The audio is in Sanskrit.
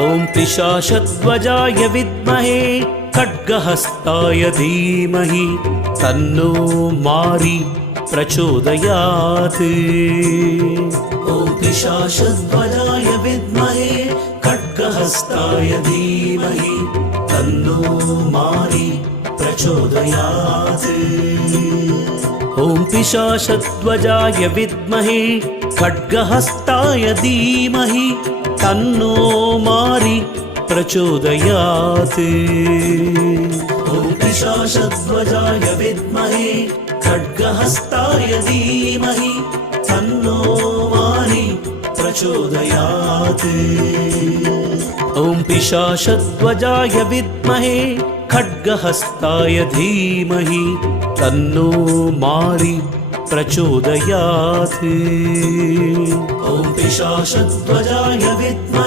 ॐ पिशाचध्वजाय विद्महे खड्गहस्ताय धीमहि तन्नो मारी प्रचोदयात्। ॐ पिशाचध्वजाय विद्महे खड्गहस्ताय धीमहि तन्नो मारी प्रचोदयात्। ॐ पिशाचध्वजाय विद्महे खड्गहस्ताय धीमहि तन्नो मारी प्रचोदयात्। ॐ पिशाचध्वजाय विद्महे खड्गहस्ताय धीमहि तन्नो मारी प्रचोदयात्। ॐ पिशाचध्वजाय विद्महे खड्गहस्ताय धीमहि तन्नो मारी प्रचोदयात्। ॐ पिशाचध्वजाय विद्महे